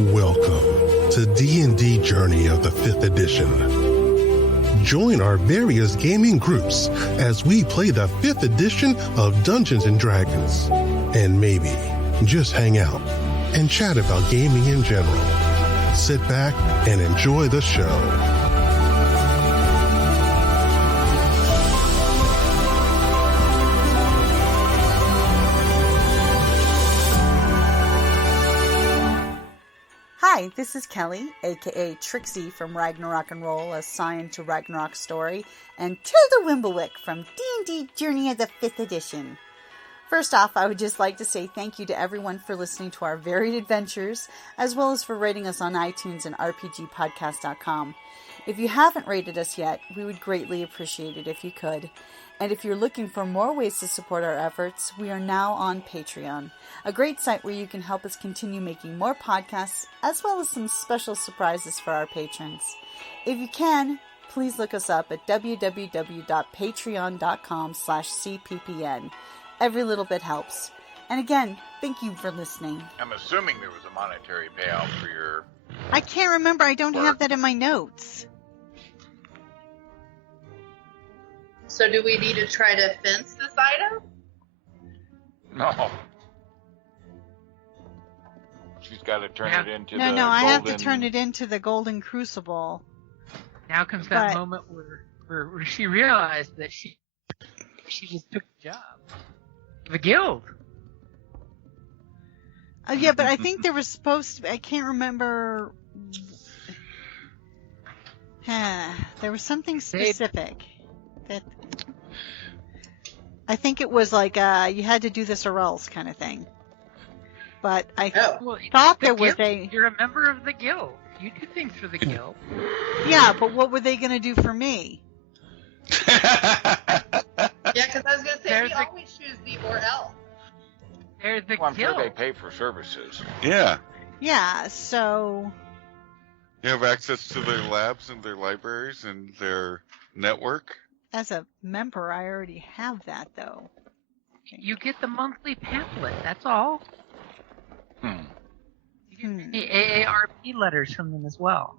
Welcome to D&D Journey of the 5th Edition. Join our various gaming groups as we play the 5th edition of Dungeons & Dragons. And maybe just hang out and chat about gaming in general. Sit back and enjoy the show. Hi, this is Kelly, aka Trixie from Ragnarok and Roll, assigned to Ragnarok Story, and Tilda Wimblewick from D&D Journey of the 5th Edition. First off, I would just like to say thank you to everyone for listening to our varied adventures, as well as for rating us on iTunes and RPGpodcast.com. If you haven't rated us yet, we would greatly appreciate it if you could. And if you're looking for more ways to support our efforts, we are now on Patreon, a great site where you can help us continue making more podcasts, as well as some special surprises for our patrons. If you can, please look us up at www.patreon.com/cppn. Every little bit helps. And again, thank you for listening. I'm assuming there was a monetary payout for your... I can't remember. I don't have that in my notes. So do we need to try to fence this item? No. She's got to turn it into the No, I have to golden- turn it into the golden crucible. Now comes that moment where she realized that she just took the job. The guild. Oh, yeah, but I think there was supposed to be, I can't remember. There was something specific. That I think it was like, you had to do this or else kind of thing. But I thought there was You're a member of the guild. You do things for the guild. Yeah, but what were they going to do for me? Yeah, because I was going to say, we always choose the or else. There's the I'm guild. sure they pay for services. Yeah. Yeah, so... You have access to their labs and their libraries and their network. As a member, I already have that, though. You get the monthly pamphlet, that's all. You get the AARP letters from them as well.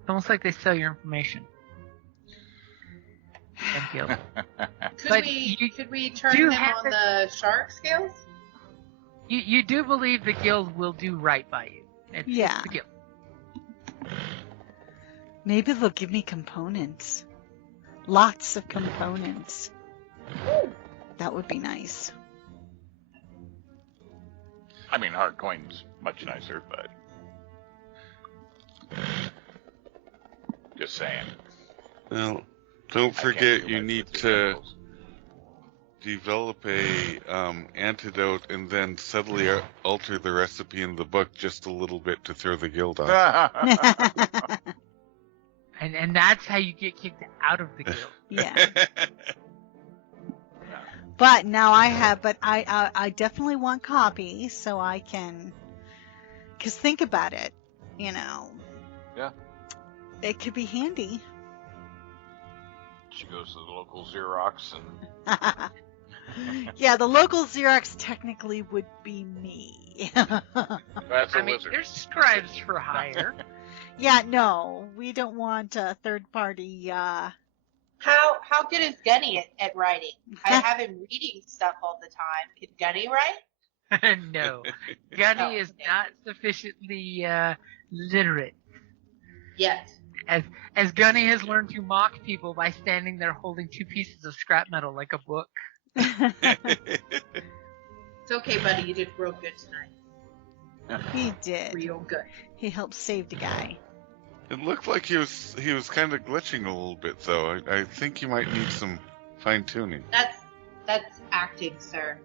It's almost like they sell your information. Could we turn them on the shark scales? You do believe the guild will do right by you. It's the guild. Maybe they'll give me components. Lots of components. That would be nice. I mean, hard coin's much nicer, but... Just saying. Well, don't forget you need to develop a antidote and then subtly alter the recipe in the book just a little bit to throw the guild off. And that's how you get kicked out of the guild. Yeah. But now I definitely want copies so I can, because think about it, Yeah. It could be handy. She goes to the local Xerox and... Yeah, the local Xerox technically would be me. That's a wizard. There's scribes for hire. Yeah, no, we don't want a third party, How good is Gunny at writing? I have him reading stuff all the time. Can Gunny write? No. Gunny is not sufficiently literate. Yes. As Gunny has learned to mock people by standing there holding two pieces of scrap metal like a book. It's okay, buddy. You did real good tonight. He did. Real good. He helped save the guy. It looked like he was kind of glitching a little bit, though. I think you might need some fine-tuning. That's acting, sir.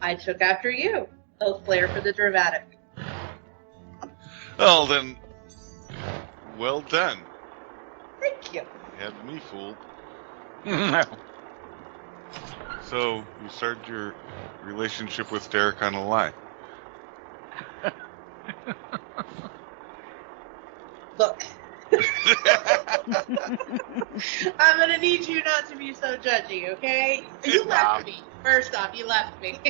I took after you. A flair for the dramatic. Well, then, well done. Thank you. You had me fooled. So, you started your relationship with Derek on a lie. Look. I'm gonna need you not to be so judgy, okay? You left me. First off, you left me.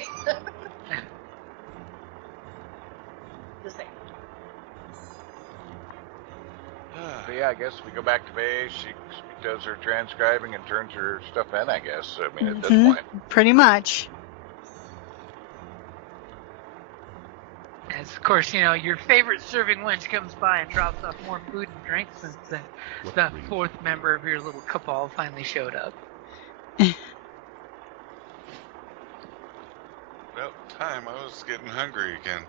Just saying. But yeah, I guess we go back to base. She does her transcribing and turns her stuff in, I guess. I mean, at this point. Pretty much. As, of course, your favorite serving wench comes by and drops off more food and drinks since the fourth member of your little cabal finally showed up. About time. I was getting hungry again.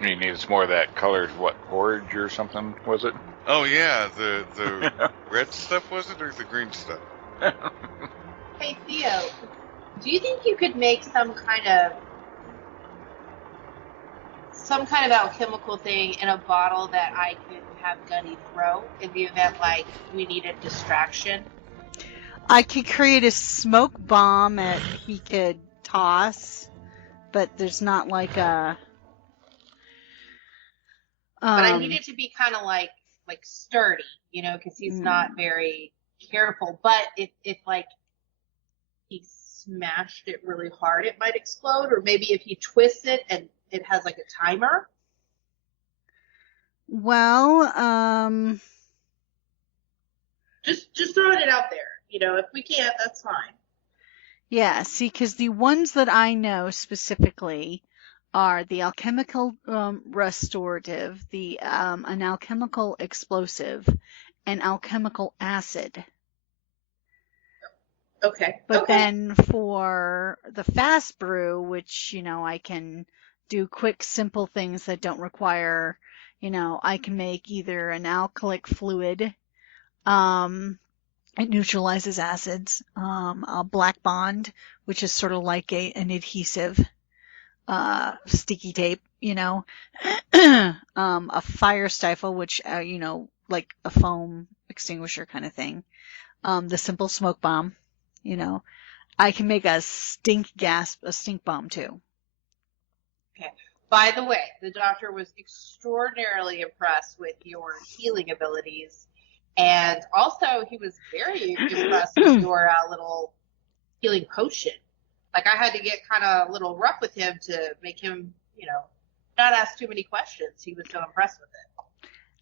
You need some more of that colored, porridge or something, was it? Oh, yeah. The red stuff, was it, or the green stuff? Hey, Theo, do you think you could make some kind of alchemical thing in a bottle that I could have Gunny throw in the event, like, we need a distraction? I could create a smoke bomb that he could toss, but there's not like a... But I need it to be kind of like sturdy, because he's not very careful. But if like he smashed it really hard, it might explode. Or maybe if he twists it and it has like a timer. Well, just throwing it out there. If we can't, that's fine. Yeah, see, because the ones that I know specifically are the alchemical restorative, an alchemical explosive, and alchemical acid. Okay. But then for the fast brew, which, I can do quick, simple things that don't require, I can make either an alkalic fluid, it neutralizes acids, a black bond, which is sort of like an adhesive, sticky tape, a fire stifle, which, like a foam extinguisher kind of thing. The simple smoke bomb, I can make a stink bomb too. Okay. By the way, the doctor was extraordinarily impressed with your healing abilities, and also he was very impressed with your little healing potion. Like, I had to get kind of a little rough with him to make him, not ask too many questions. He was so impressed with it.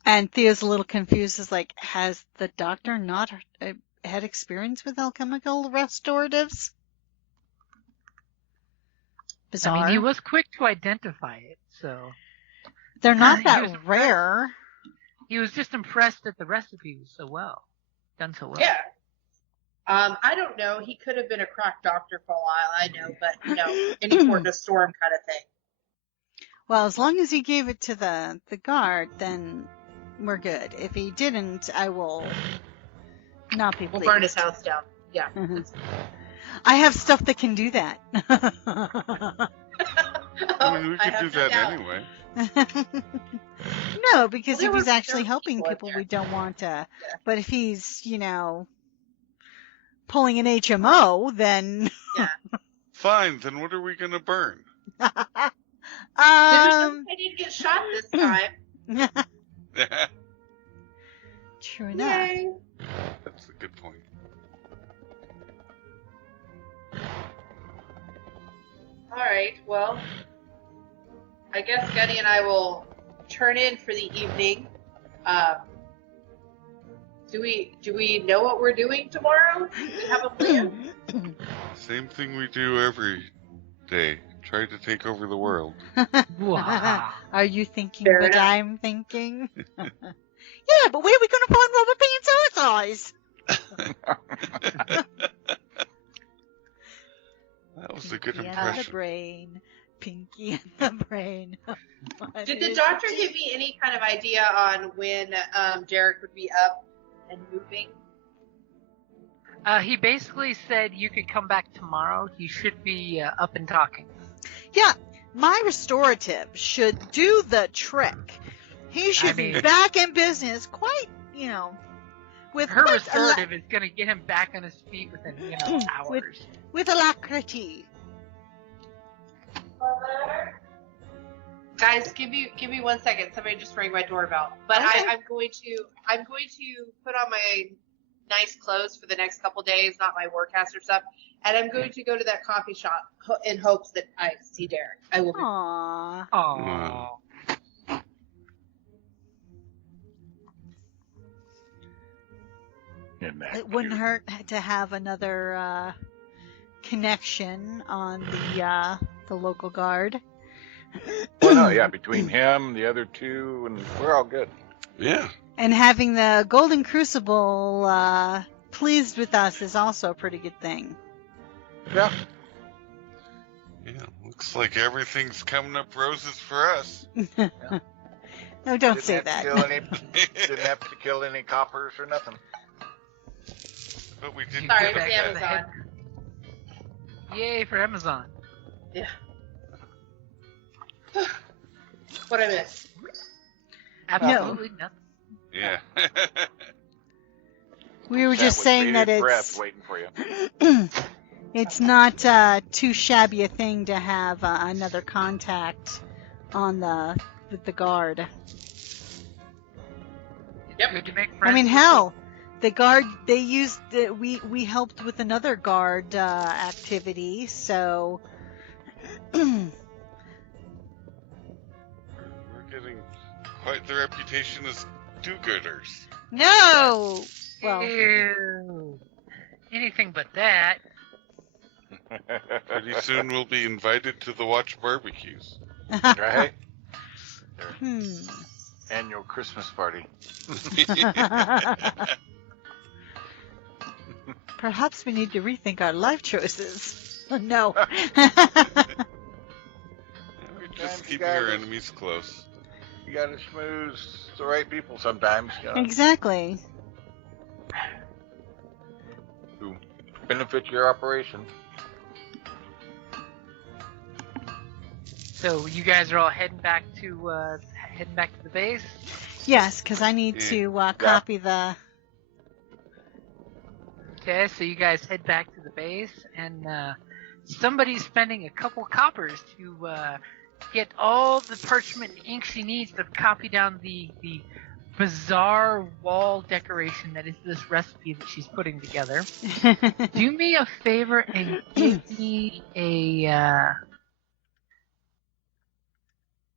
And Theo's a little confused. Is like, has the doctor not had experience with alchemical restoratives? Bizarre. I mean, he was quick to identify it, so... They're not that rare. He was just impressed that the recipe was done so well. Yeah. I don't know. He could have been a crack doctor for a while, I know, but, any port in a storm kind of thing. Well, as long as he gave it to the guard, then we're good. If he didn't, I will not be pleased. We'll burn his house down. Yeah. I have stuff that can do that. I mean, we could do that anyway. No, because if he's actually helping people, we don't want to. Yeah. But if he's, pulling an HMO, then... Yeah. Fine, then what are we going to burn? I didn't get shot this time. True enough. Yay. That's a good point. Alright, well, I guess Gunny and I will turn in for the evening. Do we know what we're doing tomorrow? Do we have a plan? Same thing we do every day. Try to take over the world. Are you thinking what I'm thinking? Yeah, but where are we going to find rubber pants our size? That was a good Pinky impression. And the brain. Pinky and the brain. Did the doctor give me any kind of idea on when Derek would be up and moving? He basically said you could come back tomorrow. He should be up and talking. Yeah, my restorative should do the trick. He should be back in business quite, with her restorative is going to get him back on his feet within, hours. With alacrity. Guys, give me 1 second. Somebody just rang my doorbell. But okay. I'm going to put on my nice clothes for the next couple days, not my work house or stuff, and I'm going to go to that coffee shop in hopes that I see Derek. I will be. Aww. Aww. It wouldn't hurt to have another connection on the local guard. Well, no, yeah, between him, the other two, and we're all good. Yeah. And having the Golden Crucible pleased with us is also a pretty good thing. Yeah. Yeah. Looks like everything's coming up roses for us. No, don't say that. Didn't have to kill any coppers or nothing. But we didn't Sorry, get it was that. Amazon. Yay for Amazon. Yeah. What I missed? Absolutely nothing. Yeah. We were That just with saying that bated it's breath waiting for you. it's not too shabby a thing to have another contact on with the guard. Yep. Good to make I friends mean, with hell, the guard they used we helped with another guard activity, so We're getting quite the reputation as do-gooders. no. Well, Ew. Anything but that. Pretty soon we'll be invited to the watch barbecues. Right? Annual Christmas party. Perhaps we need to rethink our life choices. No. We're just Sometimes you keeping our gotta- enemies close. You gotta schmooze the right people sometimes, you know, Exactly. who benefit your operation. So you guys are all heading back to the base. Yes, because I need to copy the. Okay, so you guys head back to the base, and somebody's spending a couple coppers to get all the parchment and ink she needs to copy down the bizarre wall decoration that is this recipe that she's putting together. Do me a favor and give me a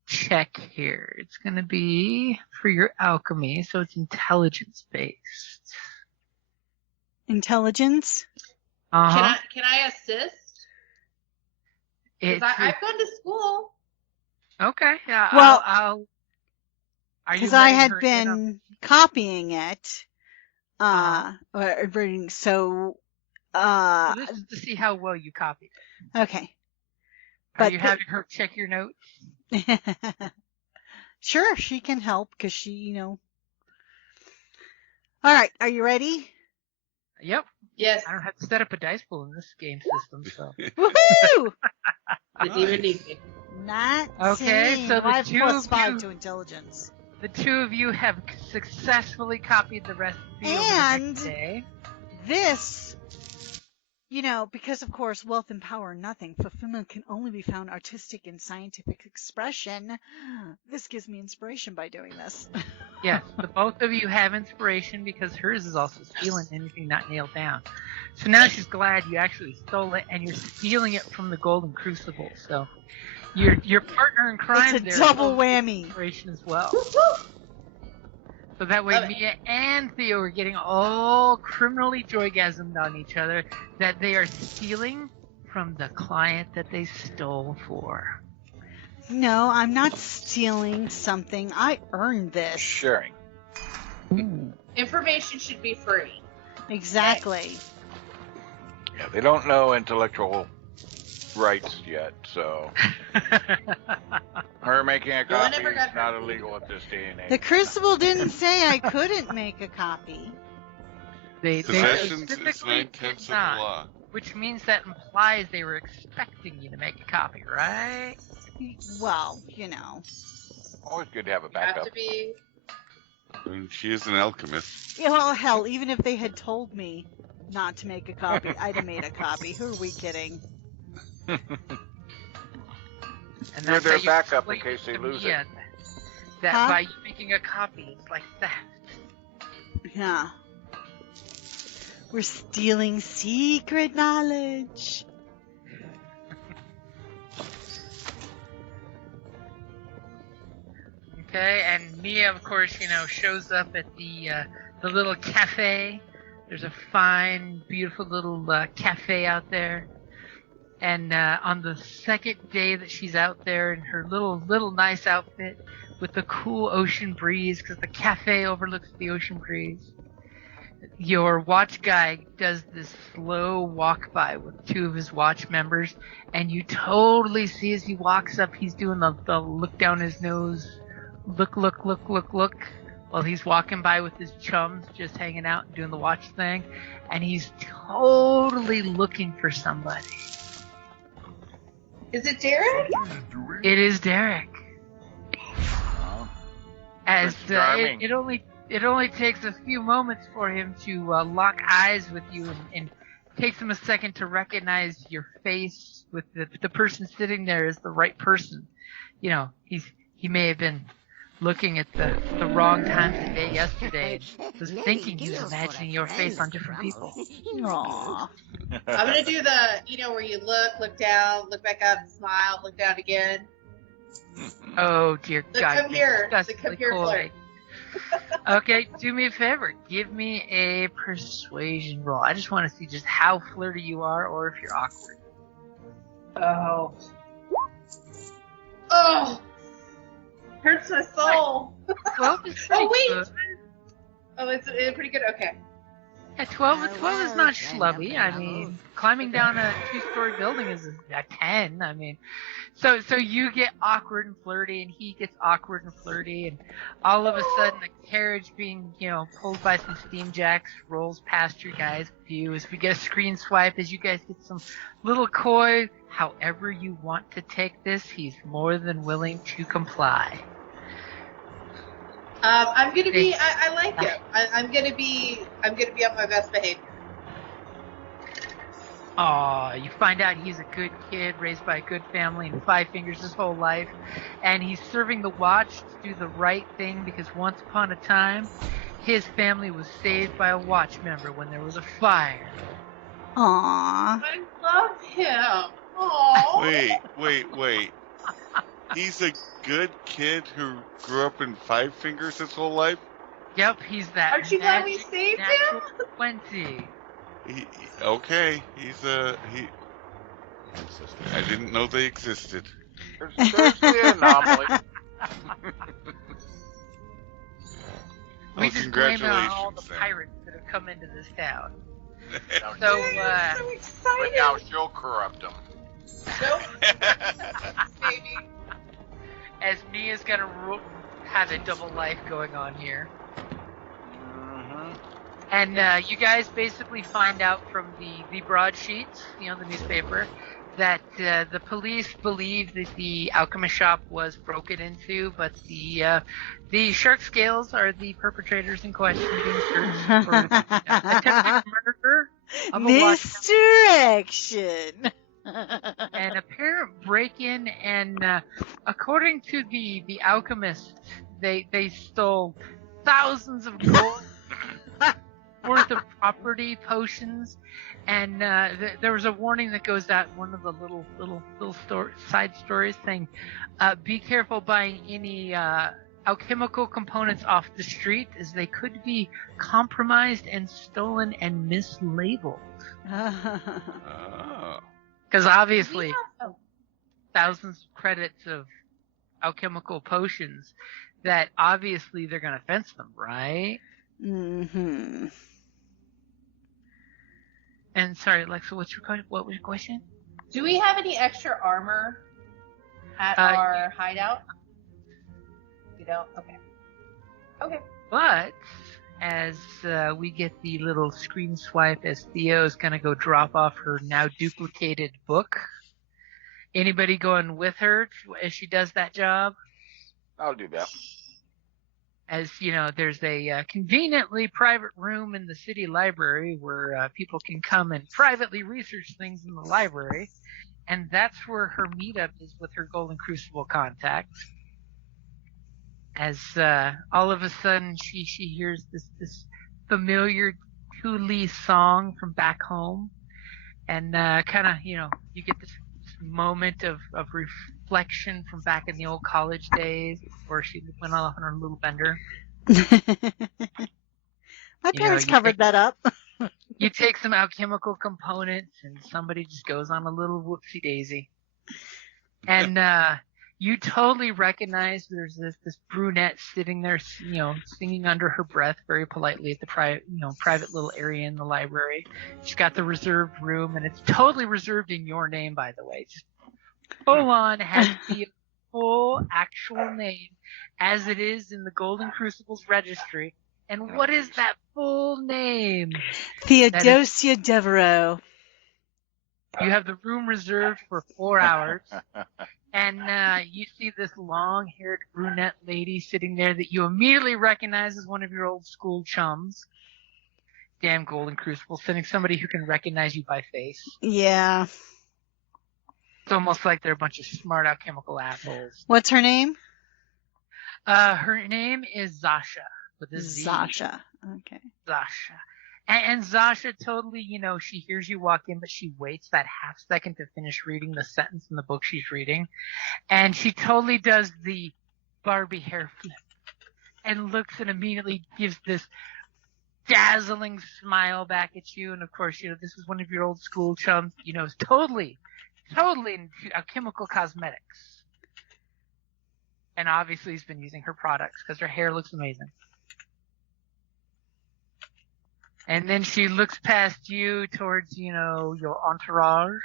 check here. It's going to be for your alchemy, so it's intelligence based. Intelligence? Uh-huh. Can I assist? Because I've gone to school. Okay, yeah. Well, I'll are you because I letting had her in on- been copying it, or reading, so, Well, this is to see how well you copied it. okay. Are But you having her check your notes? Sure, she can help, because she, Alright, are you ready? Yep. Yes. I don't have to set up a dice pool in this game system, so. Woohoo! Didn't even need me. Not Okay, so the I have two plus of 5 you- to intelligence. The two of you have successfully copied the recipe over the And- next day. This, because of course wealth and power are nothing, fulfillment can only be found artistic and scientific expression. This gives me inspiration by doing this. Yes, the both of you have inspiration because hers is also stealing anything not nailed down. So now she's glad you actually stole it and you're stealing it from the Golden Crucible. So your partner in crime It's a there double stole whammy. inspiration as well. So that way Love it. Mia and Theo are getting all criminally joygasmed on each other that they are stealing from the client that they stole for. No, I'm not stealing something. I earned this. Sharing. Information should be free. Exactly. Yeah, they don't know intellectual rights yet, so her making a Well, I copy never is got her not to illegal at this day and age. The Crucible didn't say I couldn't make a copy. They Possessions is specifically 9/10 did of the not, law. which means that implies they were expecting you to make a copy, right? Well, Always good to have a You have backup. to be. I mean, she is an alchemist. Yeah, well, hell, even if they had told me not to make a copy, I'd have made a copy. Who are we kidding? And You're that's their how you backup in explain case they to lose me, it. That Huh? by you making a copy, it's like theft. Yeah. We're stealing secret knowledge. Okay, and Mia, of course, shows up at the little cafe. There's a fine, beautiful little cafe out there. And on the second day that she's out there in her little nice outfit with the cool ocean breeze, because the cafe overlooks the ocean breeze, your watch guy does this slow walk by with two of his watch members, and you totally see as he walks up, he's doing the look down his nose, look, while he's walking by with his chums just hanging out and doing the watch thing, and he's totally looking for somebody. Is it Derek? It is Derek. As Charming. it only takes a few moments for him to lock eyes with you, and takes him a second to recognize your face with the person sitting there as the right person. He may have been looking at the wrong times of day yesterday. Was thinking he was imagining your face on different people. Aww. I'm gonna do the, where you look down, look back up, smile, look down again. Oh dear Look, God! come here. Disgustingly Look, come here, coy. flirt. Okay, do me a favor. Give me a persuasion roll. I just want to see just how flirty you are, or if you're awkward. Oh, hurts my soul. 12 is pretty Oh, wait. good. Oh, it's pretty good. Okay. Yeah, 12 is not schlubby. I mean, climbing down a 2-story building is a 10. I mean, so you get awkward and flirty, and he gets awkward and flirty, and all of a sudden the carriage being, pulled by some steam jacks rolls past your guys' view as we get a screen swipe, as you guys get some little coy, however you want to take this, he's more than willing to comply. I'm gonna be. I like it. I'm gonna be on my best behavior. Aw, you find out he's a good kid, raised by a good family, and 5 fingers his whole life, and he's serving the watch to do the right thing because once upon a time, his family was saved by a watch member when there was a fire. Aww. I love him. Aww. Wait. He's a good kid who grew up in 5 fingers his whole life? Yep, he's that. Aren't you glad we saved him? 20. Okay, I didn't know they existed. There's the anomaly. We Oh, just blame it on all congratulations, the then. pirates that have come into this town. Now, So, I'm so excited. but now she'll corrupt them. Nope. Baby. as Mia's gonna have a double life going on here. Mm-hmm. And you guys basically find out from the broadsheets, the newspaper, that the police believe that the alchemist shop was broken into, but the shark scales are the perpetrators in question being searched for attempted murder of a watch Misdirection. an apparent break-in, and according to the alchemist, they stole thousands of gold worth of property, potions, and there was a warning that goes out in one of the little side stories saying, be careful buying any alchemical components off the street, as they could be compromised and stolen and mislabeled. Oh. Because obviously, thousands of credits of alchemical potions that obviously they're going to fence them, right? Mm-hmm. And sorry, Alexa, what was your question? Do we have any extra armor at our hideout? We don't? Okay. Okay. But as we get the little screen swipe as Theo is going to go drop off her now duplicated book, anybody going with her as she does that job? I'll do that. As you know, there's a conveniently private room in the city library where people can come and privately research things in the library, and that's where her meetup is with her Golden Crucible contacts. As all of a sudden she hears this familiar Thule song from back home. And kind of, you get this moment of reflection from back in the old college days where she went off on her little bender. My parents covered that up. You take some alchemical components and somebody just goes on a little whoopsie daisy. And you totally recognize there's this brunette sitting there, singing under her breath very politely at the private little area in the library. She's got the reserved room, and it's totally reserved in your name, by the way. Just full on has the full actual name as it is in the Golden Crucible's registry. And what is that full name? Theodosia Devereaux. You have the room reserved for 4 hours. And you see this long-haired brunette lady sitting there that you immediately recognize as one of your old school chums. Damn Golden Crucible, sending somebody who can recognize you by face. Yeah. It's almost like they're a bunch of smart alchemical assholes. What's her name? Her name is Zasha. With a Z. Zasha. Okay. Zasha. And Zasha totally, she hears you walk in, but she waits that half second to finish reading the sentence in the book she's reading. And she totally does the Barbie hair flip and looks and immediately gives this dazzling smile back at you. And of course, this is one of your old school chums, is totally into alchemical cosmetics. And obviously he's been using her products because her hair looks amazing. And then she looks past you towards, your entourage.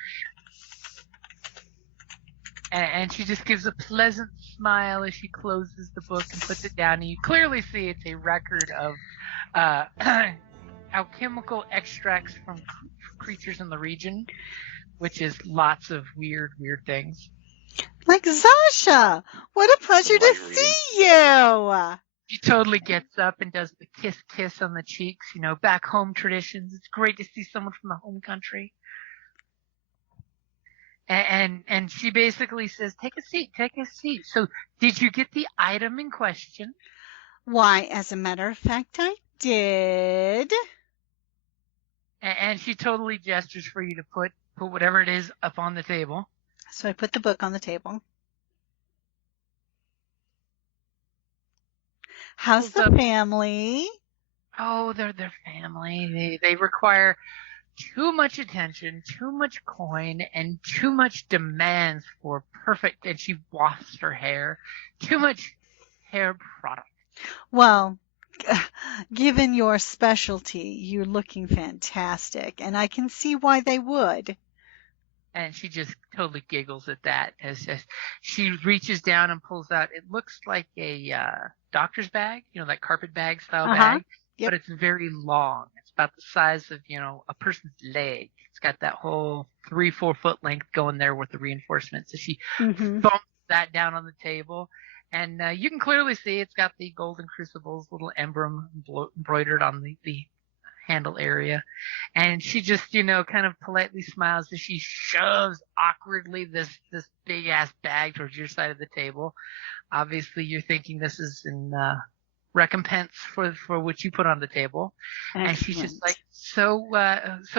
And she just gives a pleasant smile as she closes the book and puts it down. And you clearly see it's a record of alchemical extracts from creatures in the region, which is lots of weird things. Like Zasha! What a pleasure to see you! She totally gets up and does the kiss on the cheeks, back home traditions. It's great to see someone from the home country. And she basically says, take a seat. So did you get the item in question? Why, as a matter of fact, I did. And she totally gestures for you to put whatever it is up on the table. So I put the book on the table. How's the family? Oh, they're family. They require too much attention, too much coin, and too much demands for perfect, and she wafts her hair, too much hair product. Well, given your specialty, you're looking fantastic, and I can see why they would. And she just totally giggles at that as she reaches down and pulls out, it looks like a doctor's bag, that carpet bag style bag, but it's very long. It's about the size of, a person's leg. It's got that whole 3-4 foot length going there with the reinforcements. So she thumps that down on the table. And you can clearly see it's got the Golden Crucible's little emblem embroidered on the handle area. And she just, kind of politely smiles as she shoves awkwardly this big ass bag towards your side of the table. Obviously you're thinking this is in recompense for what you put on the table. Excellent. And she's just like, so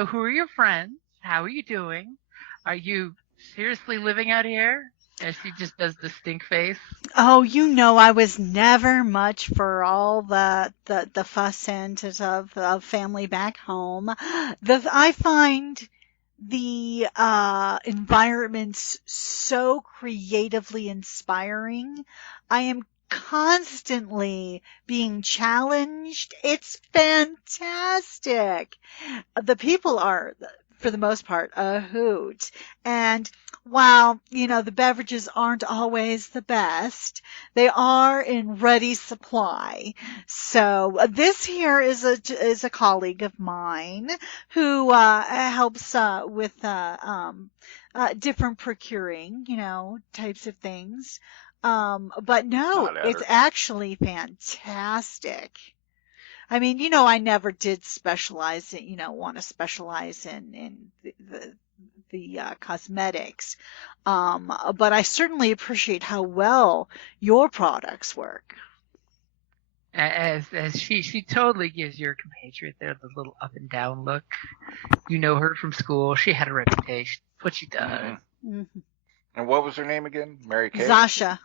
who are your friends? How are you doing? Are you seriously living out here? And she just does the stink face. Oh, I was never much for all the fuss and of family back home. I find the environments so creatively inspiring. I am constantly being challenged. It's fantastic. The people are, for the most part, a hoot. And while, the beverages aren't always the best, they are in ready supply. So this here is a colleague of mine who helps with different procuring, types of things. But no, it's actually fantastic. I mean, I never did specialize in, want to specialize in the cosmetics. But I certainly appreciate how well your products work. As she totally gives your compatriot there the little up and down look. You know her from school. She had a reputation. That's what she does. Mhm. And what was her name again? Mary Kay? Zasha.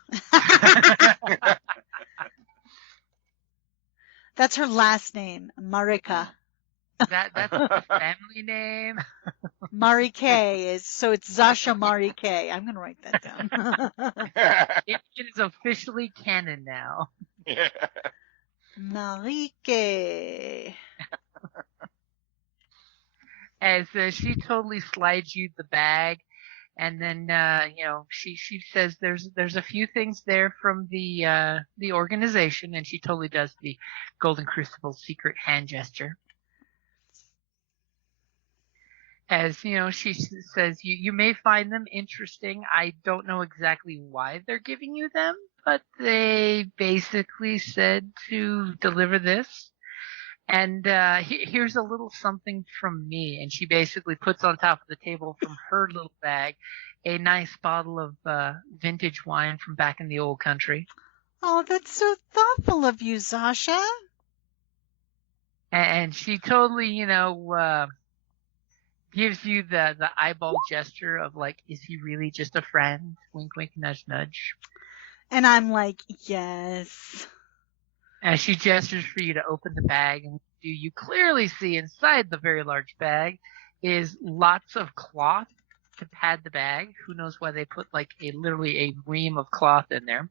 That's her last name, Marika. That's the family name. Mari K is, so it's Zasha Mari K. I'm going to write that down. It is officially canon now. Yeah. Mari K. As she totally slides you the bag, and then she says there's a few things there from the organization, and she totally does the Golden Crucible secret hand gesture. As she says, you may find them interesting. I don't know exactly why they're giving you them, but they basically said to deliver this. And here's a little something from me. And she basically puts on top of the table from her little bag a nice bottle of vintage wine from back in the old country. Oh, that's so thoughtful of you, Zasha. And she totally, gives you the eyeball gesture of like, is he really just a friend? Wink, wink, nudge, nudge. And I'm like, yes. As she gestures for you to open the bag, and you clearly see inside the very large bag is lots of cloth to pad the bag. Who knows why they put like literally a ream of cloth in there.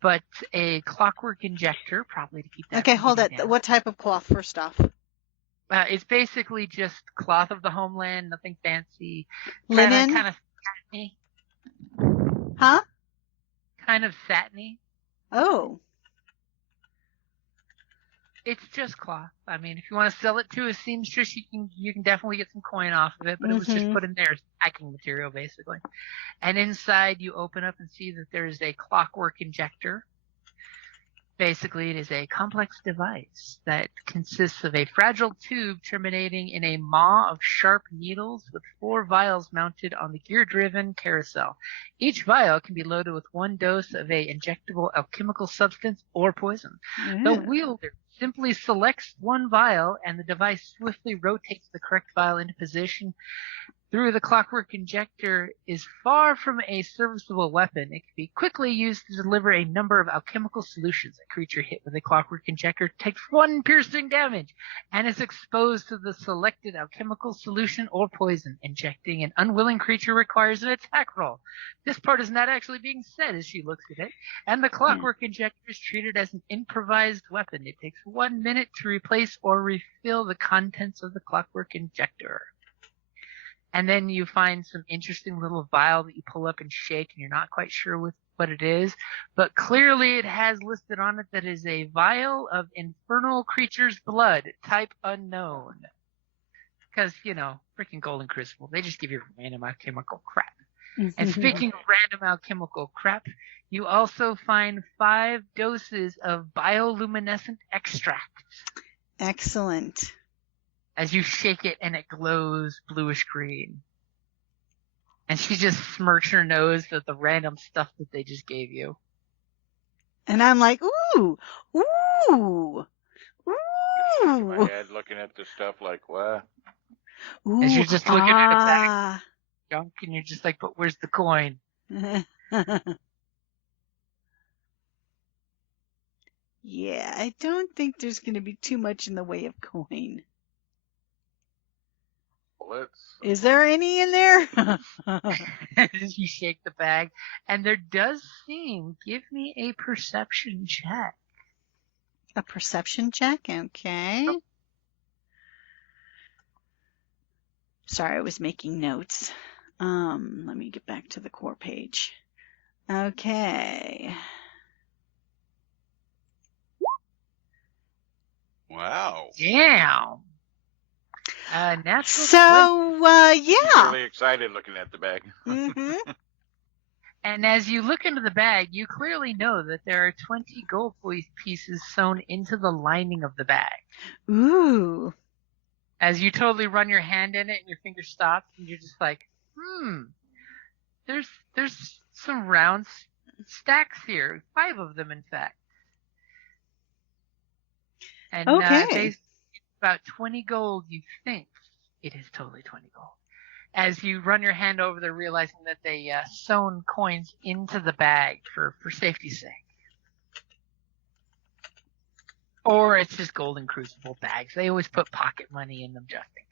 But a clockwork injector, probably to keep that. Okay, hold it. down. What type of cloth, first off? It's basically just cloth of the homeland, nothing fancy. Linen? Kind of satiny. Huh? Kind of satiny. Oh. It's just cloth. I mean, if you want to sell it to a seamstress, you can definitely get some coin off of it, but it was just put in there as packing material, basically. And inside, you open up and see that there is a clockwork injector. Basically, it is a complex device that consists of a fragile tube terminating in a maw of sharp needles with 4 vials mounted on the gear-driven carousel. Each vial can be loaded with 1 dose of a injectable alchemical substance or poison. The wielder simply selects 1 vial, and the device swiftly rotates the correct vial into position. Through the clockwork injector is far from a serviceable weapon. It can be quickly used to deliver a number of alchemical solutions. A creature hit with a clockwork injector takes 1 piercing damage and is exposed to the selected alchemical solution or poison. Injecting an unwilling creature requires an attack roll. This part is not actually being said as she looks at it. And the clockwork injector is treated as an improvised weapon. It takes 1 minute to replace or refill the contents of the clockwork injector. And then you find some interesting little vial that you pull up and shake, and you're not quite sure what it is. But clearly it has listed on it that it is a vial of infernal creature's blood, type unknown. Because, freaking Golden Crucible, they just give you random alchemical crap. And speaking of random alchemical crap, you also find 5 doses of bioluminescent extract. Excellent. As you shake it and it glows bluish green. And she just smirks her nose at the random stuff that they just gave you. And I'm like, ooh, ooh, ooh. In my head looking at this stuff like, what? Ooh, as you're just looking at the bag junk, and you're just like, but where's the coin? Yeah, I don't think there's going to be too much in the way of coin. Is there any in there? As you shake the bag, and there does seem, give me a perception check. A perception check? Okay. Oh. Sorry, I was making notes. Let me get back to the core page. Okay. Wow. Damn. So, yeah. I'm really excited looking at the bag. And as you look into the bag, you clearly know that there are 20 gold pieces sewn into the lining of the bag. Ooh. As you totally run your hand in it and your finger stops, and you're just like, there's some round stacks here. 5 of them, in fact. And Okay. it's about 20 gold, you think. It is totally 20 gold. As you run your hand over there, realizing that they sewn coins into the bag for safety's sake. Or it's just golden crucible bags. They always put pocket money in them just in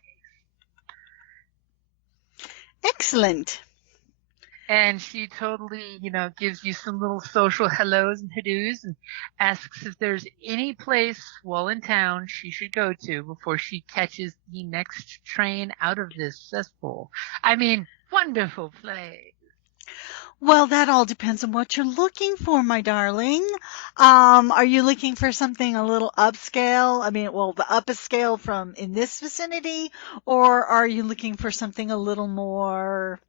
case. Excellent. And she totally, gives you some little social hellos and to-dos and asks if there's any place while in town she should go to before she catches the next train out of this cesspool. I mean, wonderful place. Well, that all depends on what you're looking for, my darling. Are you looking for something a little upscale? I mean, well, the uppest scale from in this vicinity, or are you looking for something a little more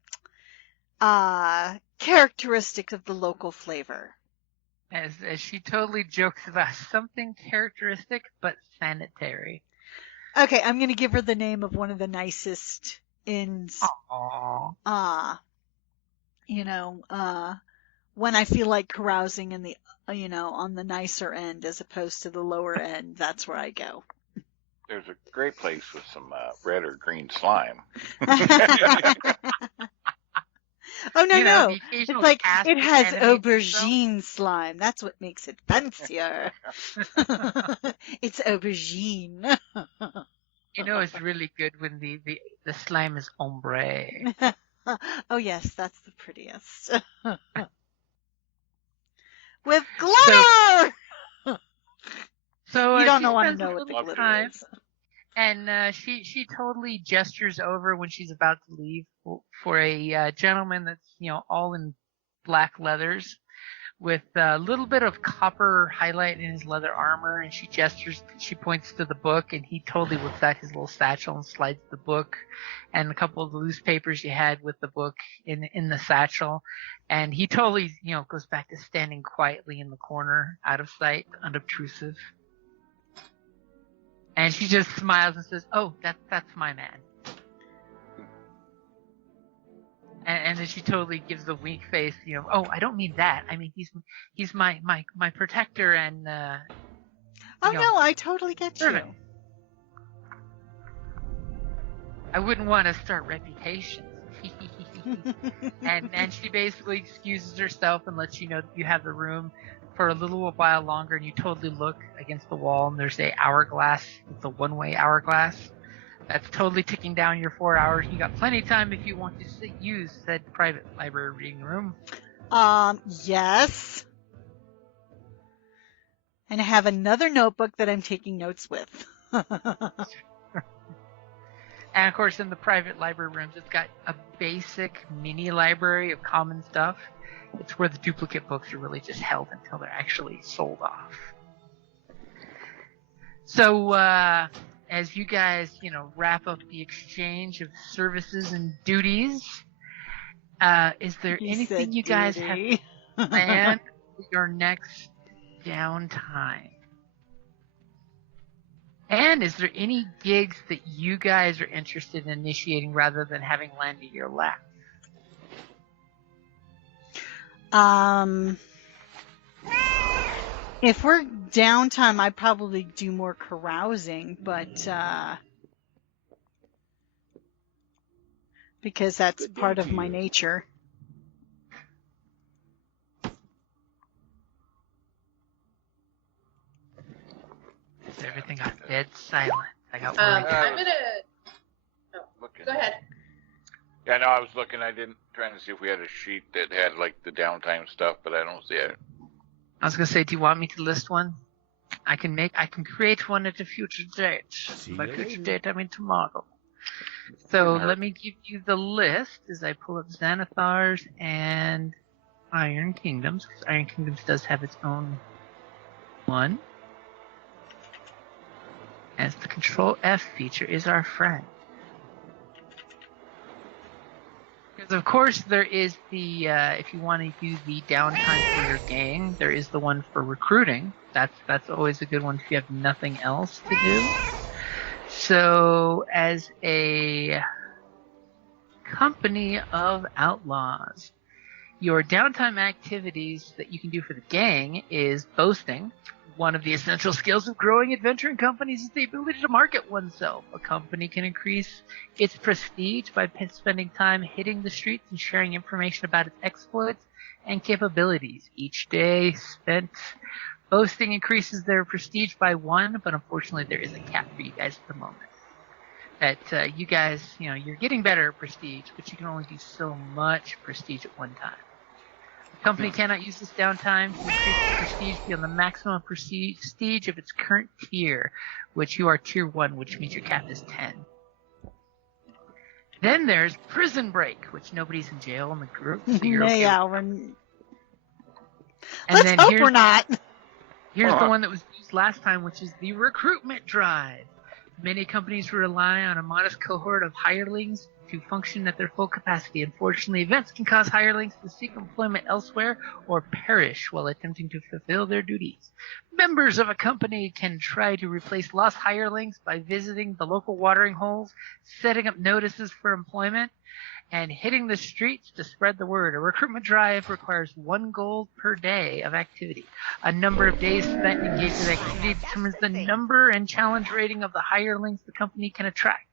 characteristic of the local flavor? As she totally jokes about something characteristic but sanitary. Okay, I'm going to give her the name of one of the nicest inns. Aww. When I feel like carousing in the, on the nicer end as opposed to the lower end, that's where I go. There's a great place with some red or green slime. Oh, no. It's like, it has aubergine aubergine slime. That's what makes it fancier. It's aubergine. It's really good when the slime is ombre. Oh, yes, that's the prettiest. With glitter! So you don't want to spends know a what the little glitter time, is. and she totally gestures over when she's about to leave for a gentleman that's all in black leathers with a little bit of copper highlight in his leather armor, and she points to the book, and he totally whips out his little satchel and slides the book and a couple of the loose papers you had with the book in the satchel, and he totally goes back to standing quietly in the corner, out of sight, unobtrusive. And she just smiles and says, "Oh, that's my man." And then she totally gives the wink face, "Oh, I don't mean that. I mean he's my protector and no, I totally get you. servant. I wouldn't want to start reputations." and she basically excuses herself and lets you know that you have the room for a little while longer, and you totally look against the wall, and there's a hourglass. It's a one-way hourglass. That's totally ticking down your 4 hours. You got plenty of time if you want to use said private library reading room. Yes. And I have another notebook that I'm taking notes with. And of course, in the private library rooms, it's got a basic mini library of common stuff. It's where the duplicate books are really just held until they're actually sold off. So, as you guys, wrap up the exchange of services and duties, is there anything you guys have planned for your next downtime? And is there any gigs that you guys are interested in initiating rather than having land a year left? If we're downtime, I'd probably do more carousing, but because that's part of my nature. Everything got dead silent. I got worried. I'm gonna. Oh, go ahead. Yeah, no, I was looking. Trying to see if we had a sheet that had like the downtime stuff, but I don't see it. I was gonna say, do you want me to list one? I can create one at a future date. By future date, I mean tomorrow. So let me give you the list as I pull up Xanathar's and Iron Kingdoms, because Iron Kingdoms does have its own one. As the Control F feature is our friend. Because of course there is the, if you want to use the downtime for your gang, there is the one for recruiting. That's always a good one if you have nothing else to do. So as a company of outlaws, your downtime activities that you can do for the gang is boasting, One of the essential skills of growing adventuring companies is the ability to market oneself. A company can increase its prestige by spending time hitting the streets and sharing information about its exploits and capabilities. Each day spent boasting increases their prestige by 1, but unfortunately there is a cap for you guys at the moment. That you guys, you're getting better at prestige, but you can only do so much prestige at one time. The company cannot use this downtime to increase its prestige beyond the maximum prestige of its current tier, which you are tier 1, which means your cap is 10. Then there's prison break, which nobody's in jail in the group. So you're okay. Yeah, Let's hope we're not. Here's the one that was used last time, which is the recruitment drive. Many companies rely on a modest cohort of hirelings to function at their full capacity. Unfortunately, events can cause hirelings to seek employment elsewhere or perish while attempting to fulfill their duties. Members of a company can try to replace lost hirelings by visiting the local watering holes, setting up notices for employment, and hitting the streets to spread the word. A recruitment drive requires 1 gold per day of activity. A number of days spent engaged in activity determines the number and challenge rating of the hirelings the company can attract,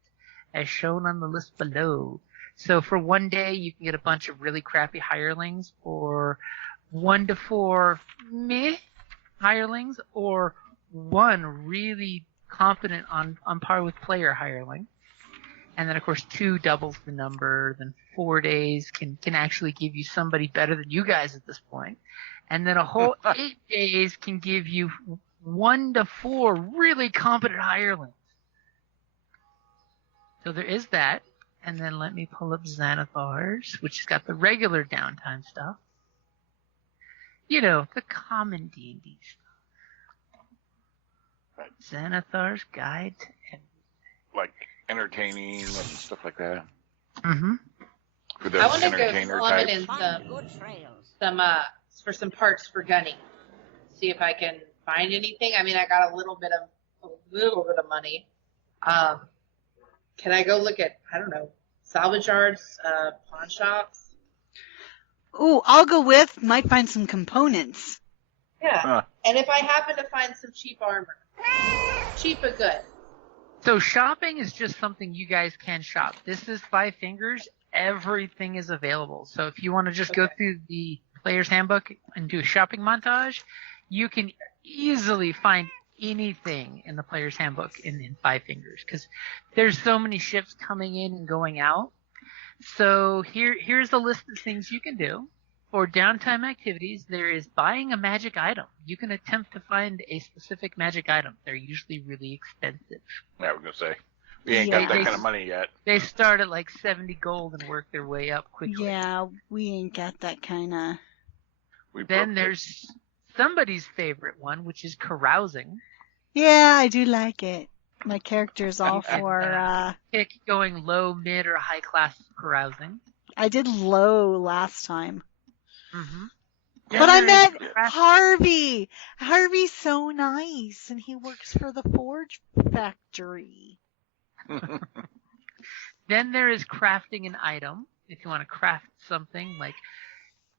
as shown on the list below. So for 1 day, you can get a bunch of really crappy hirelings, or 1 to 4 meh hirelings, or 1 really competent on par with player hireling. And then, of course, 2 doubles the number. Then 4 days can actually give you somebody better than you guys at this point. And then a whole 8 days can give you 1 to 4 really competent hirelings. So there is that. And then let me pull up Xanathar's, which has got the regular downtime stuff. The common D&D stuff. Xanathar's Guide to Like entertaining and stuff like that. Mm-hmm. For the I want to go entertainer plummet type. in some parts for Gunny. See if I can find anything. I mean, I got a little bit of money. Can I go look at, I don't know, salvage yards, pawn shops? Ooh, I'll go with. Might find some components. Yeah. And if I happen to find some cheap armor. Cheap but good. So shopping is just something you guys can shop. This is 5 Fingers. Everything is available. So if you want to just go through the player's handbook and do a shopping montage, you can easily find anything in the player's handbook in 5 Fingers, because there's so many ships coming in and going out. So here's the list of things you can do. For downtime activities, there is buying a magic item. You can attempt to find a specific magic item. They're usually really expensive. Yeah, I was going to say. We ain't got that kind of money yet. They start at like 70 gold and work their way up quickly. Yeah, we ain't got that kind of... Then there's somebody's favorite one, which is carousing. Yeah, I do like it. My character's all for... Pick going low, mid, or high class carousing. I did low last time. Mm-hmm. But I met Harvey. Harvey's so nice, and he works for the Forge Factory. Then there is crafting an item. If you want to craft something, like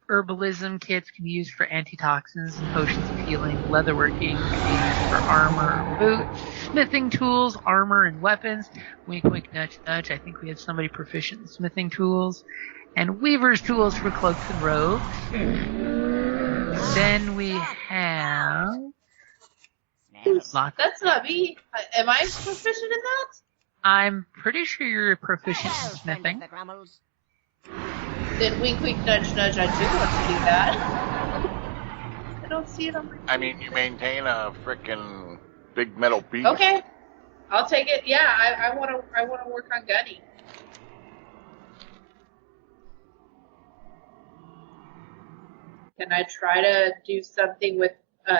herbalism kits can be used for antitoxins and potions of healing. Leatherworking can be used for armor or boots. Smithing tools, armor, and weapons. Wink, wink, nudge, nudge. I think we have somebody proficient in smithing tools. And weaver's tools for cloaks and robes. Then we have... That's not me. Am I proficient in that? I'm pretty sure you're proficient in smithing. Then wink, wink, nudge, nudge. I do want to do that. I don't see it on my... I mean, you maintain a frickin' big metal piece. Okay. I'll take it. Yeah, I want to work on Gunny. Can I try to do something with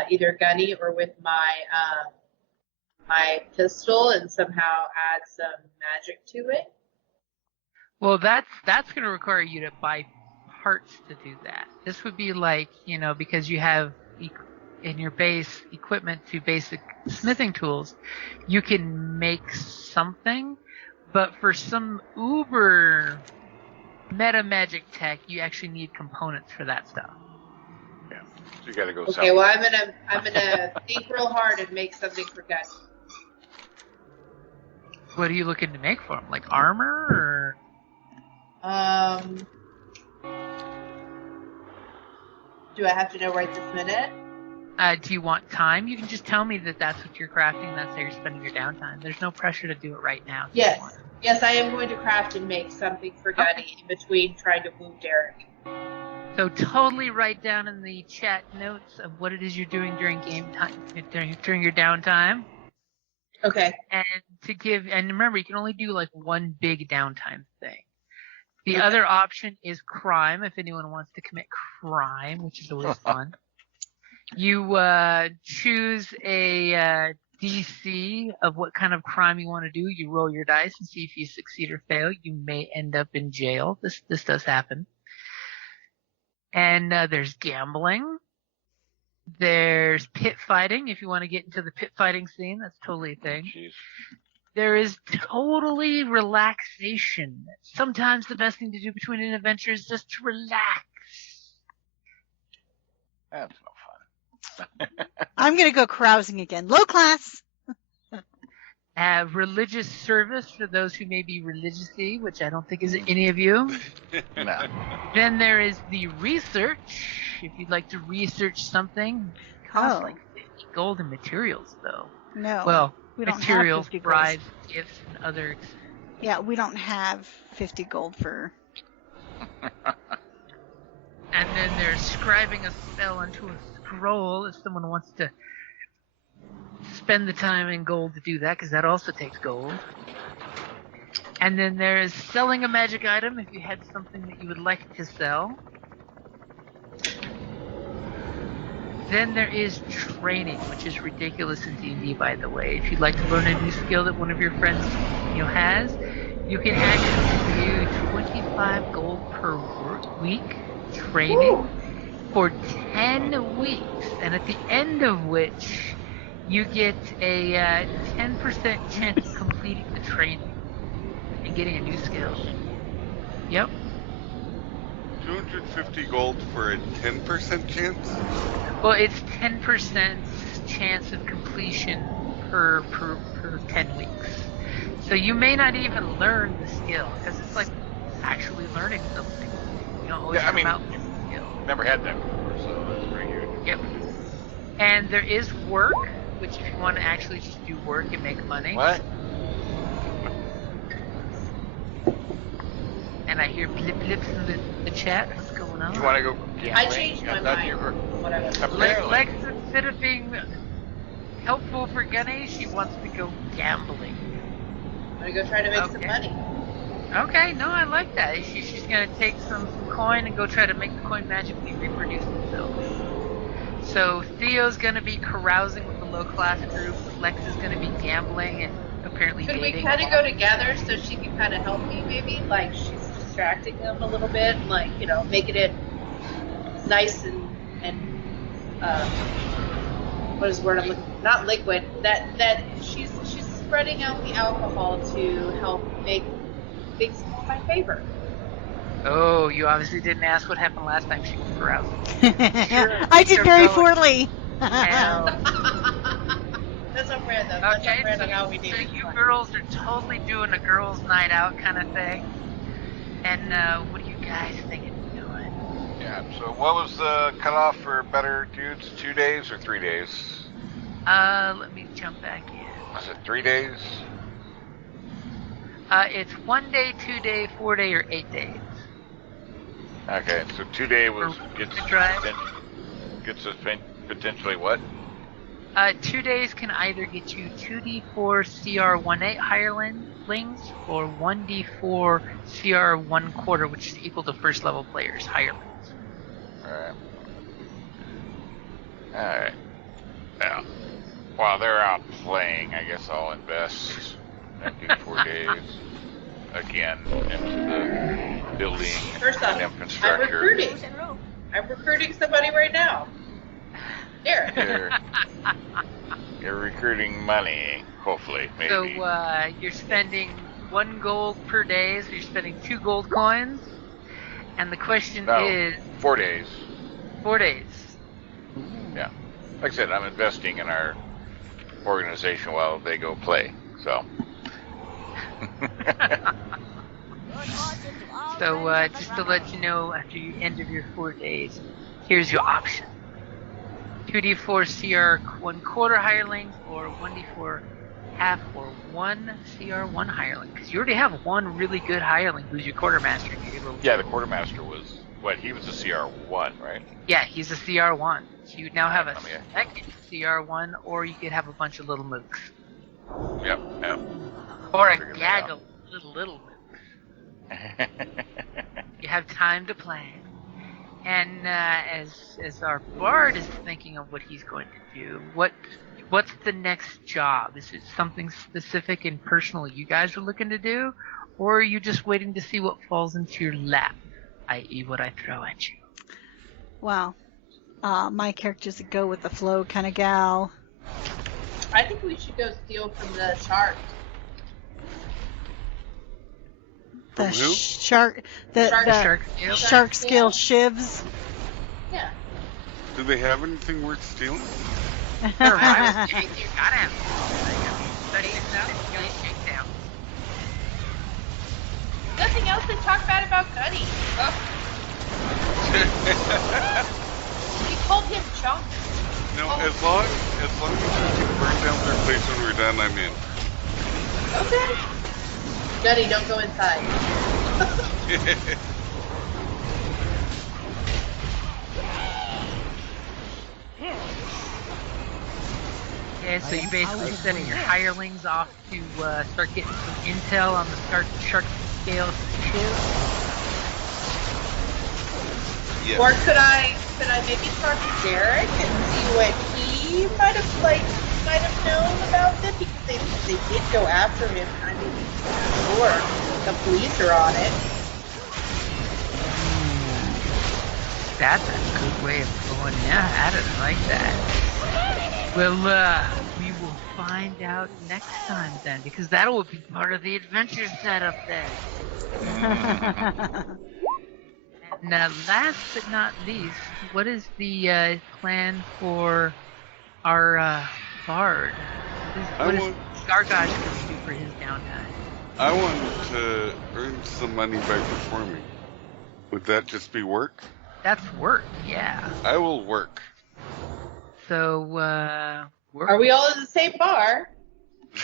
either Gunny or with my my pistol and somehow add some magic to it? Well, that's going to require you to buy parts to do that. This would be like, because you have in your base equipment to basic smithing tools, you can make something, but for some uber meta magic tech, you actually need components for that stuff. So you got to go Okay, south. well I'm gonna think real hard and make something for Gus. What are you looking to make for him? Like armor, Do I have to know right this minute? or do you want time? You can just tell me that that's what you're crafting. That's how you're spending your downtime. There's no pressure to do it right now. if you Yes. want. Yes, I am going to craft and make something for Gunny in between trying to woo Derek. So totally write down in the chat notes of what it is you're doing during game time, during your downtime. Okay. And remember, you can only do like one big downtime thing. The other option is crime, if anyone wants to commit crime, which is always fun. You choose a DC of what kind of crime you want to do. You roll your dice and see if you succeed or fail. You may end up in jail. This does happen. And there's gambling. There's pit fighting. If you want to get into the pit fighting scene, that's totally a thing. Jeez. There is totally relaxation. Sometimes the best thing to do between an adventure is just to relax. That's no fun. I'm going to go carousing again. Low class. Religious service for those who may be religiously, which I don't think is any of you. No. Then there is the research. If you'd like to research something, it costs Oh. like 50 gold in materials, though. No. Well, we don't materials, have 50 gold. bribes, gifts, and other. Yeah, we don't have 50 gold for... And then there's scribing a spell onto a scroll if someone wants to spend the time and gold to do that, because that also takes gold. And then there is selling a magic item if you had something that you would like to sell. Then there is training, which is ridiculous in D&D, by the way. If you'd like to learn a new skill that one of your friends has, you can actually do 25 gold per week training for 10 weeks, and at the end of which you get a 10% chance of completing the training and getting a new skill. Yep. 250 gold for a 10% chance? Well, it's 10% chance of completion per 10 weeks. So you may not even learn the skill, because it's like actually learning something. You don't always come out with the skill. Never had that before, so that's pretty good. Yep. And there is work, which if you want to actually just do work and make money. What? And I hear blip blips in the chat. What's going on? You want to go gambling? I changed my thought mind. you were- What I was Apparently. Lex, instead of being helpful for Gunny, she wants to go gambling. I'm gonna go try to make some Okay. money. Okay, no, I like that. She's gonna take some coin and go try to make the coin magically reproduce themselves. So Theo's gonna be carousing with the low class group. Lex is gonna be gambling and apparently Could we dating. kind of go together so she can kind of help me, maybe? Like she's distracting them a little bit, and like making it nice and what is the word I'm looking for? Not liquid. That she's spreading out the alcohol to help make things in my favor. Oh, you obviously didn't ask what happened last time she was carousing. I did Sure, very go. poorly. Now, That's on brand, though. That's okay, on brand so on how we do you it. girls are totally doing a girls' night out kind of thing. And what are you guys thinking of doing? Yeah, so what was the cutoff for better dudes? 2 days or 3 days? Let me jump back in. Was it 3 days? It's 1 day, 2 day, 4 day, or 8 days. Okay, so 2 day was gets Drive. us potentially what? 2 days can either get you 2d4 CR18 hirelings or 1d4 CR1 quarter, which is equal to first level players hirelings. Alright. Now, while they're out playing, I guess I'll invest and do 4 days again into the building First off, and I'm infrastructure. recruiting. I'm recruiting somebody right now. Derek. You're recruiting money, hopefully, maybe. So you're spending 1 gold per day, so you're spending 2 gold coins. And the question No. is 4 days. 4 days. Yeah. Like I said, I'm investing in our organization while they go play. So. So, just to let you know, after you end of your 4 days, here's your option. 2d4 CR 1/4 hirelings, or 1d4 half or 1 CR 1 hireling. Because you already have one really good hireling who's your quartermaster. Yeah, the quartermaster was, he was a CR1, right? Yeah, he's a CR1. So you now have a second CR1, or you could have a bunch of little mooks. Yep. Or a gag of little mooks. You have time to plan. And as our bard is thinking of what he's going to do, what's the next job? Is it something specific and personal you guys are looking to do, or are you just waiting to see what falls into your lap, i.e. what I throw at you? Well, my character's a go with the flow kind of gal. I think we should go steal from the shark. The From who? shark, the shark scale shivs. Yeah. Do they have anything worth stealing? You gotta have shakedown. Nothing else to talk bad about Gunny. Oh. We called him junk. No, as long as we can burn down their place when we're done, I'm in. Okay. Gunny, don't go inside. Okay, so you basically setting your hirelings off to start getting some intel on the shark scale shiv. Yes. Or could I maybe talk to Derek and see what he might have known about it, because they did go after him. I mean, sure, the police are on it. That's a good way of going at it. I like that. Well, we will find out next time then, because that will be part of the adventure setup then. Now, last but not least, what is the plan for our bard? What is Gargosh going to do for his downtime? I want to earn some money by performing. Would that just be work? That's work, yeah. I will work. So, Are we all in the same bar?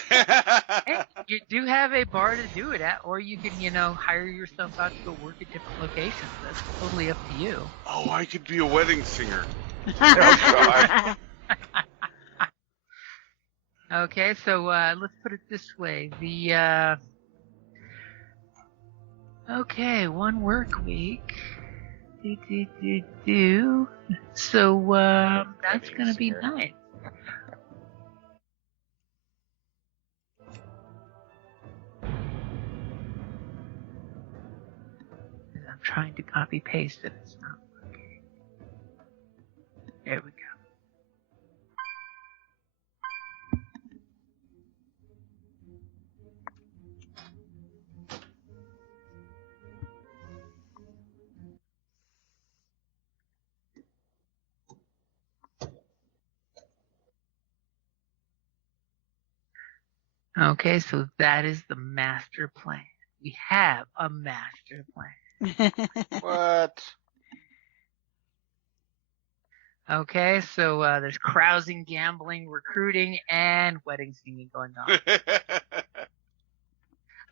Hey, you do have a bar to do it at, or you can, hire yourself out to go work at different locations. That's totally up to you. Oh, I could be a wedding singer. Oh, God. Okay, so let's put it this way: okay, 1 work week. So that's gonna be nice. I'm trying to copy paste it. It's not working. There we go. Okay, so that is the master plan. We have a master plan. What? Okay, so there's carousing, gambling, recruiting, and wedding singing going on.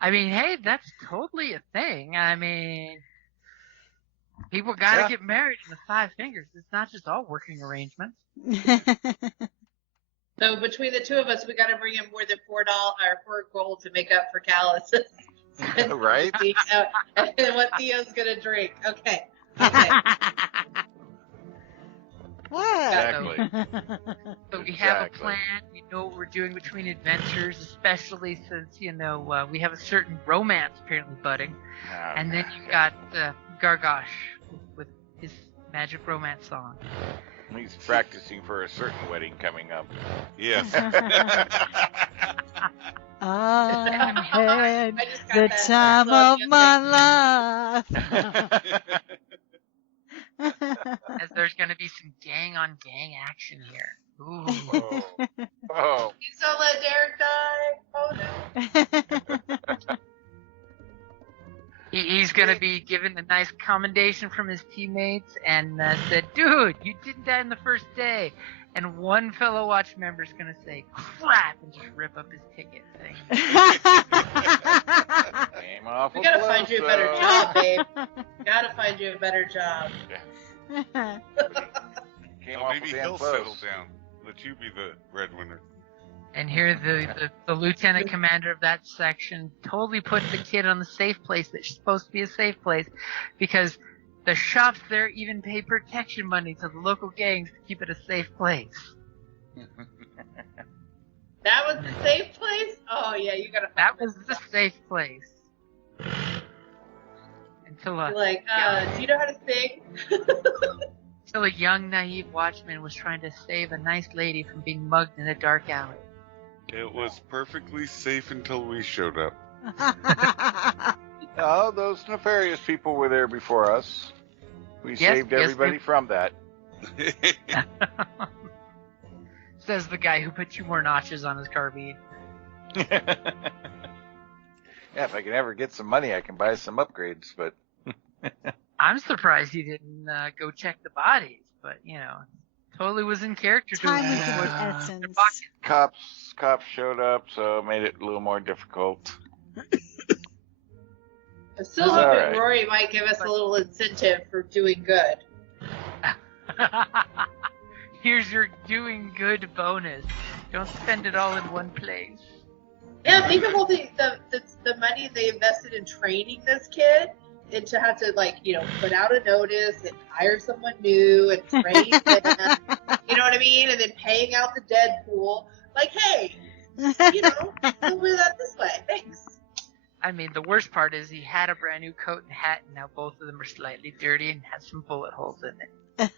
I mean, hey, that's totally a thing. I mean, people gotta get married in the 5 fingers. It's not just all working arrangements. So between the two of us, we got to bring in more than $4 or $4 gold to make up for calluses. Right? And what Theo's gonna drink. Okay. Exactly. So we have a plan. We know what we're doing between adventures, especially since, we have a certain romance apparently budding. Oh, And then you got Gargosh with his magic romance song. He's practicing for a certain wedding coming up. Yes. I had the time of my life. As there's gonna be some gang-on-gang action here. Ooh. Oh. Please don't let Derek die. Oh no. He's gonna be given a nice commendation from his teammates and said, "Dude, you didn't die in the first day." And one fellow watch member's gonna say, "Crap," and just rip up his ticket thing. Came off We a gotta close, find you a better though. job, babe. Gotta find you a better job. Came Well, off maybe damn he'll close. settle down. Let you be the breadwinner. And here the lieutenant commander of that section totally put the kid on the safe place that's supposed to be a safe place because the shops there even pay protection money to the local gangs to keep it a safe place. That was the safe place? Oh yeah, you gotta find That was the safe place. Until Like, do you know how to sing? until a young, naive watchman was trying to save a nice lady from being mugged in a dark alley. It was perfectly safe until we showed up. Oh, those nefarious people were there before us. We saved everybody from that. Says the guy who put 2 more notches on his carbine. Yeah, if I can ever get some money, I can buy some upgrades, but... I'm surprised he didn't go check the bodies, but, totally was in character to Time him. with Put the essence. Cops showed up, so it made it a little more difficult. I'm still All hoping right. Rory might give us a little incentive for doing good. Here's your doing good bonus. Don't spend it all in one place. Yeah, think of all the money they invested in training this kid, and to have to put out a notice and hire someone new and train them. You know what I mean? And then paying out the dead pool. Like, hey, we'll do that this way. Thanks. I mean, the worst part is he had a brand new coat and hat, and now both of them are slightly dirty and have some bullet holes in it.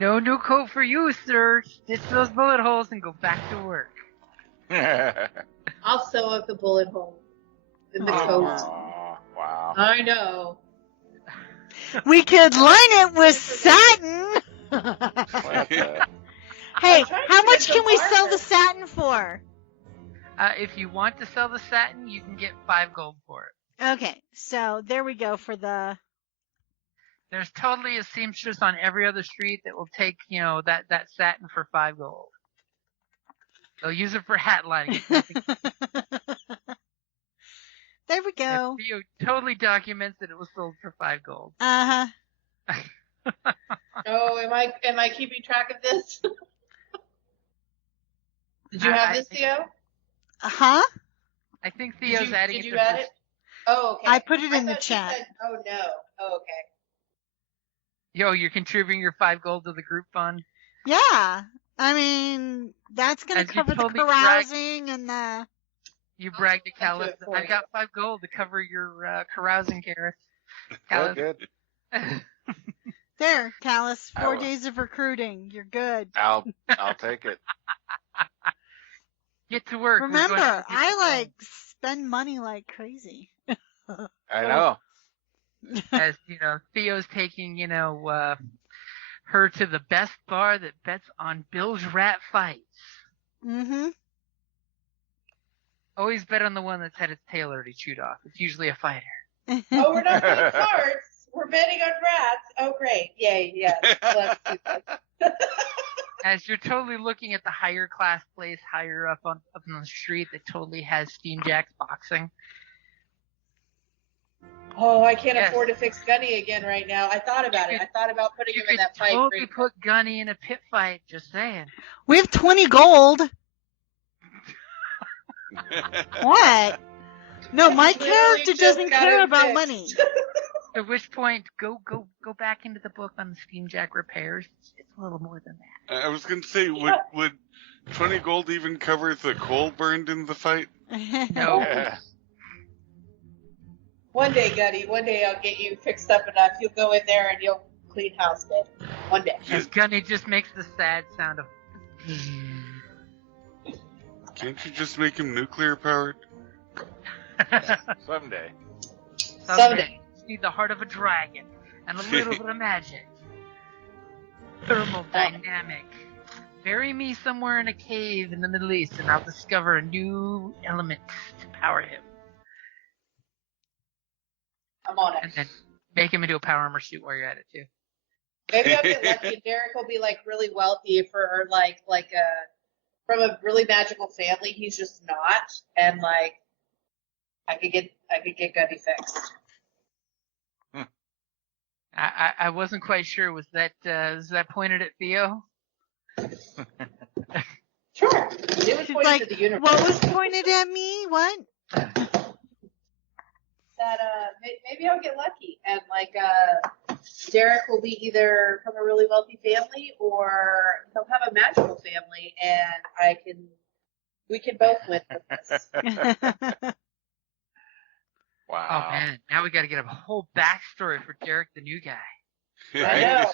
No new coat for you, sir. Stitch those bullet holes and go back to work. I'll sew up the bullet hole in the coat. Aw, wow. I know. We could line it with satin. What the- Hey, I'm trying to how get much some can we sell armor. the satin for? If you want to sell the satin, you can get 5 gold for it. Okay, so there we go for the... There's totally a seamstress on every other street that will take, that satin for 5 gold. They'll use it for hat lining. There we go. Theo totally documents that it was sold for 5 gold. Uh-huh. Oh, am I keeping track of this? Did you have this, Theo? Uh-huh. I think Theo's adding it. Did you add it? Oh, okay. I put it in the thought you chat. said, oh no. Oh, okay. Yo, you're contributing your 5 gold to the group fund. Yeah. I mean, that's going As to you cover the totally carousing and the... You bragged to I'll do Callus. it for I you. got 5 gold to cover your carousing, Gareth. Good, good. There, Callus, I 4 will. days of recruiting. You're good. I'll take it. Get to work. We're going Remember, to I spend money like crazy. I know. as Theo's taking her to the best bar that bets on Bill's rat fights. Mm-hmm. Always bet on the one that's had its tail already chewed off. It's usually a fighter. Oh, we're not playing cards. We're betting on rats. Oh, great. Yay, yes. Let's do this. As you're totally looking at the higher class place higher up on the street that totally has Steam Jack's boxing. Oh, I can't Yes. afford to fix Gunny again right now. I thought about it. I thought about putting You him in could that fight. totally put Gunny in a pit fight, just saying. We have 20 gold. What? No, my Literally character just doesn't got care it about fixed. money. At which point, go back into the book on the Steam Jack repairs. It's a little more than that. I was going to say, would 20 gold even cover the coal burned in the fight? No. One day, Gunny, one day I'll get you fixed up enough. You'll go in there and you'll clean house, babe. One day. As Gunny just makes the sad sound of. Can't you just make him nuclear powered? Someday. Someday. You need the heart of a dragon. and a little bit of magic. Thermodynamic. Bury me somewhere in a cave in the Middle East, and I'll discover a new element to power him. I'm on And it. then make him into a power armor suit while you're at it, too. Maybe I'll get lucky and Derek will be like really wealthy from a really magical family. He's just not, and like I could get Gunny fixed. I wasn't quite sure. Was that pointed at Theo? Sure. It was She's pointed like, to the universe. what was pointed at me? What? That maybe I'll get lucky and like Derek will be either from a really wealthy family or he'll have a magical family, and we can both win with this. Wow. Oh man, now we got to get a whole backstory for Derek, the new guy. I know.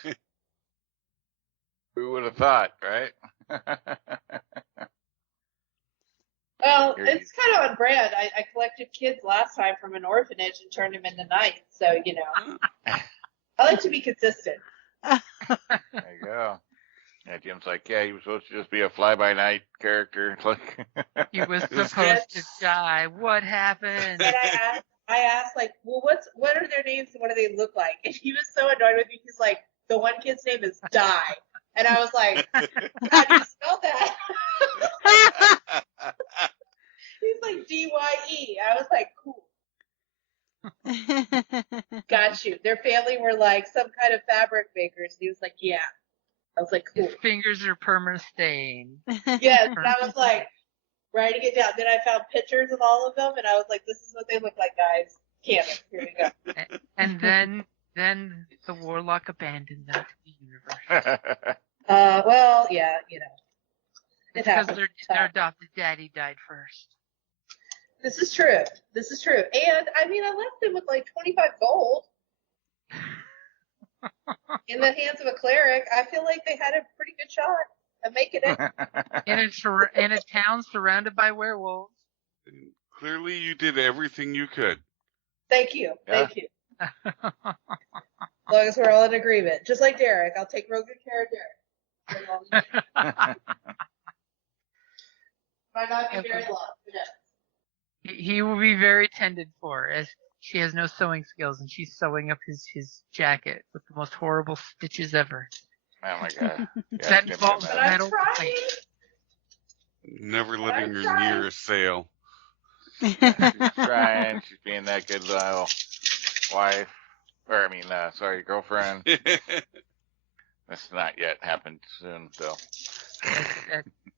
Who would have thought, right? Well, it's kind of on brand. I collected kids last time from an orphanage and turned them into knights, so you know. I like to be consistent. There you go. Yeah, Jim's like, yeah, he was supposed to just be a fly-by-night character. It's like He was supposed to die. What happened? And I asked like, well, what are their names and what do they look like? And he was so annoyed with me. He's like, the one kid's name is Die. And I was like, how do you spell that? He's like D-Y-E. I was like, cool. Got you. Their family were like some kind of fabric makers. He was like, yeah. I was like, cool. His fingers are permanent stained. Yes, and I was like, writing it down. Then I found pictures of all of them, and I was like, this is what they look like, guys. Canon. Here we go. And then the warlock abandoned them to the universe. Well, yeah, you know. It Because happens. their adopted daddy died first. This is true. This is true. And, I mean, I left them with like 25 gold. In the hands of a cleric. I feel like they had a pretty good shot of making it. In a town surrounded by werewolves. Clearly, you did everything you could. Thank you. Yeah. Thank you. As long as we're all in agreement. Just like Derek. I'll take real good care of Derek. Might not be very long, but yes. He will be very tended for, as she has no sewing skills, and she's sewing up his jacket with the most horrible stitches ever. Oh my god. Yeah, That Jim involves did But I'm metal trying. plate. Never letting her trying. near a sail. She's trying. She's being that good little wife. Or, girlfriend. That's not yet happened soon, though.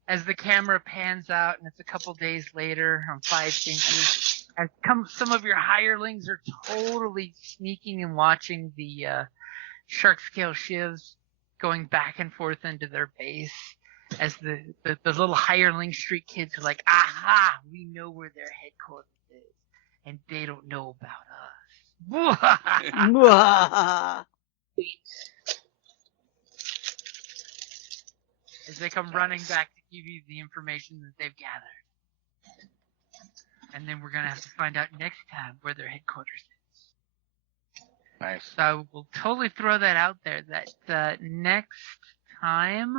As the camera pans out, and it's a couple days later on 5 Finches, some of your hirelings are totally sneaking and watching the shark scale shivs going back and forth into their base, as the little hireling street kids are like, aha, we know where their headquarters is, and they don't know about us. As they come running back to give you the information that they've gathered. And then we're going to have to find out next time where their headquarters is. Nice. So we'll totally throw that out there, that next time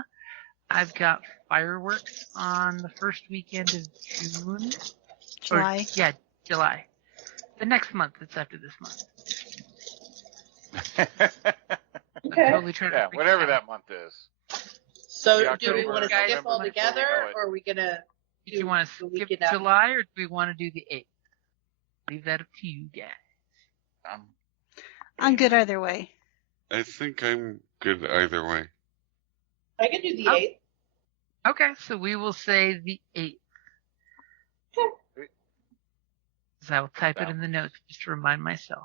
I've got fireworks on the first weekend of June. July. July. The next month that's after this month. Okay. Totally trying to Yeah, freak whatever out. that month is. So, The do we October, want to skip November, altogether, before we know it. or are we going to Do you want to the skip weekend after? July, or do we want to do the 8th? Leave that up to you guys. I'm good either way. I think I'm good either way. I can do the Oh. 8th. Okay, so we will say the 8th. So I will type it in the notes just to remind myself.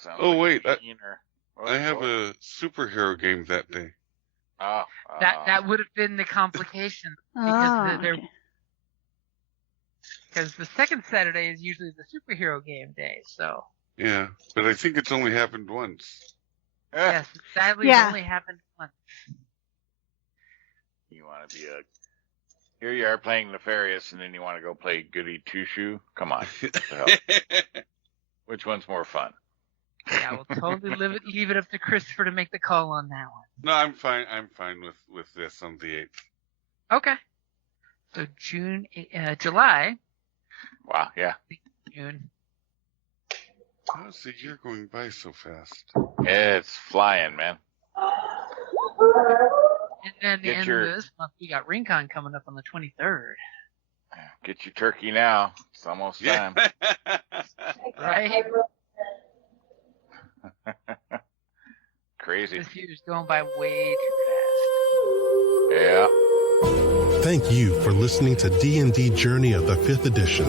Sounds Oh, like wait, a mean or- I have a superhero game that day. Oh, That would have been the complication Oh, because the second Saturday is usually the superhero game day. So Yeah, but I think it's only happened once. yes, sadly Yeah. it only happened once. You want to be here you are playing Nefarious, and then you want to go play Goody Two Shoe? Come on. What the hell? Which one's more fun? Yeah, we'll totally leave it up to Christopher to make the call on that one. No, I'm fine. I'm fine with this on the 8th. Okay. So July. Wow, yeah. June. How's the year going by so fast? It's flying, man. And then the end of this month, we got RingCon coming up on the 23rd. Get your turkey now. It's almost time. Right? Crazy. This year's going by way too fast. Yeah. Thank you for listening to D&D Journey of the 5th Edition,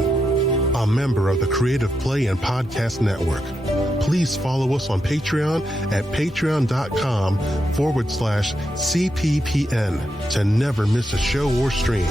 a member of the Creative Play and Podcast Network. Please follow us on Patreon at patreon.com/CPPN to never miss a show or stream.